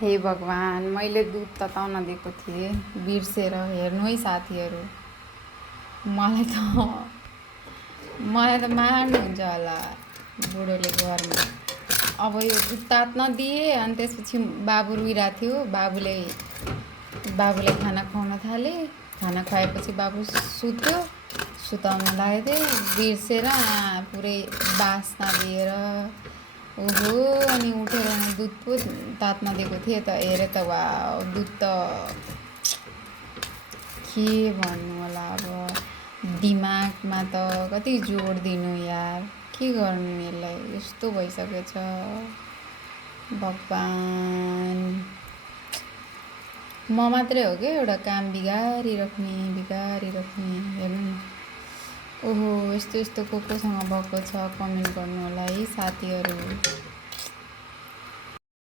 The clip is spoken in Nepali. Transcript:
हे भगवान, मैले दुध तताउन दिएको थिएँ, बिर्सेर हेर्नु है साथीहरू। मलाई त मलाई त मार्नुहुन्छ होला बुढोले घरमा। अब यो दुध तात्न दिएँ अनि त्यसपछि बाबु रोइरहेको थियो। बाबुलाई खाना खुवाउन थालेँ। खाना खुवाएपछि बाबु सुत्यो। सुताउन लागेको थिएँ, बिर्सेर पुरै बास्ना दिएर ओहो। अनि उठेर दुध पो तात्न दिएको थिएँ त हेरेँ त वा दुध त के भन्नु होला। अब दिमागमा त कति जोड दिनु यार, के गर्नु यसलाई, यस्तो भइसकेछ भगवान। म मात्रै हो क्या एउटा काम बिगारिराख्ने हेर्नु न। ओहो, यस्तो यस्तो कोसँग भएको छ कमेन्ट गर्नु होला है साथीहरू।